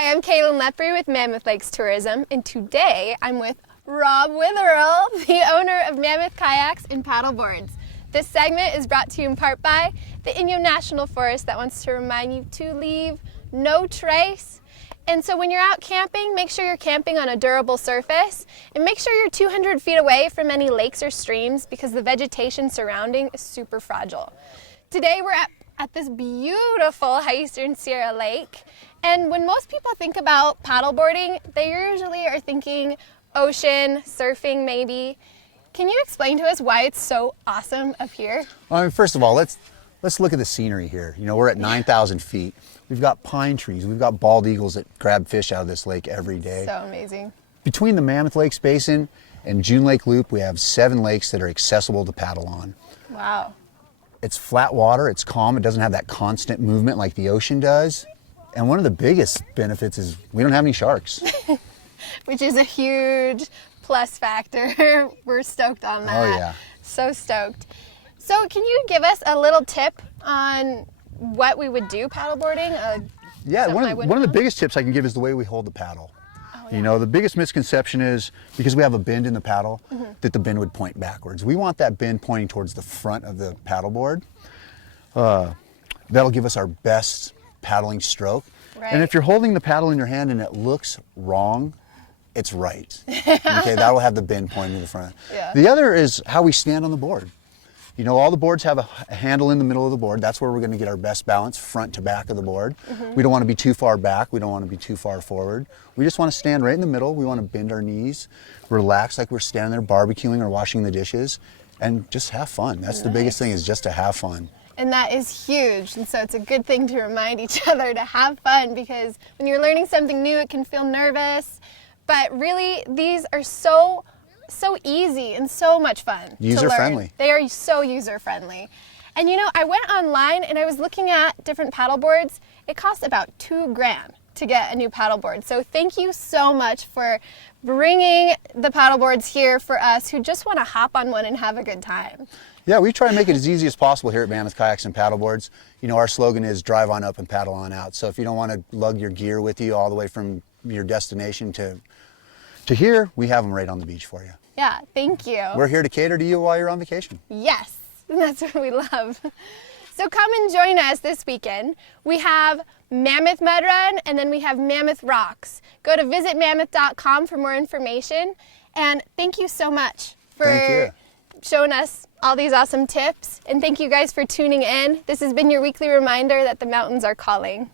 Hi, I'm Kalyn Lepre with Mammoth Lakes Tourism, and today I'm with Rob Witherill, the owner of Mammoth Kayaks and Paddleboards. This segment is brought to you in part by the Inyo National Forest that wants to remind you to leave no trace. And so when you're out camping, make sure you're camping on a durable surface, and make sure you're 200 feet away from any lakes or streams because the vegetation surrounding is super fragile. Today we're at this beautiful High Eastern Sierra Lake, and when most people think about paddleboarding, they usually are thinking ocean, surfing maybe. Can you explain to us why it's so awesome up here? Well, I mean, first of all, let's look at the scenery here. You know, we're at 9,000 feet. We've got pine trees. We've got bald eagles that grab fish out of this lake every day. So amazing. Between the Mammoth Lakes Basin and June Lake Loop, we have 7 lakes that are accessible to paddle on. Wow. It's flat water, it's calm, it doesn't have that constant movement like the ocean does. And one of the biggest benefits is we don't have any sharks. Which is a huge plus factor. We're stoked on that. Oh yeah. So stoked. So can you give us a little tip on what we would do paddleboarding? Yeah, one of the biggest tips I can give is the way we hold the paddle. Oh, yeah. You know, the biggest misconception is because we have a bend in the paddle, that the bend would point backwards. We want that bend pointing towards the front of the paddleboard. That'll give us our best paddling stroke. Right. And if you're holding the paddle in your hand and it looks wrong, it's right. Okay, that'll have the bend pointing to the front. Yeah. The other is how we stand on the board. You know, all the boards have a handle in the middle of the board. That's where we're going to get our best balance, front to back of the board. We don't want to be too far back. We don't want to be too far forward. We just want to stand right in the middle. We want to bend our knees, relax like we're standing there barbecuing or washing the dishes, and just have fun. That's the biggest thing, is just to have fun. And that is huge. And so it's a good thing to remind each other to have fun, because when you're learning something new, it can feel nervous. But really, these are so easy and so much fun. User-friendly. They are so user-friendly. And you know, I went online and I was looking at different paddle boards. It costs about $2,000 to get a new paddleboard. So thank you so much for bringing the paddleboards here for us who just want to hop on one and have a good time. Yeah, we try to make it as easy as possible here at Mammoth Kayaks and Paddleboards. You know, our slogan is drive on up and paddle on out. So if you don't want to lug your gear with you all the way from your destination to here, we have them right on the beach for you. Yeah, thank you. We're here to cater to you while you're on vacation. Yes, that's what we love. So come and join us this weekend. We have Mammoth Mud Run, and then we have Mammoth Rocks. Go to visitmammoth.com for more information. And thank you so much for showing us all these awesome tips. And thank you guys for tuning in. This has been your weekly reminder that the mountains are calling.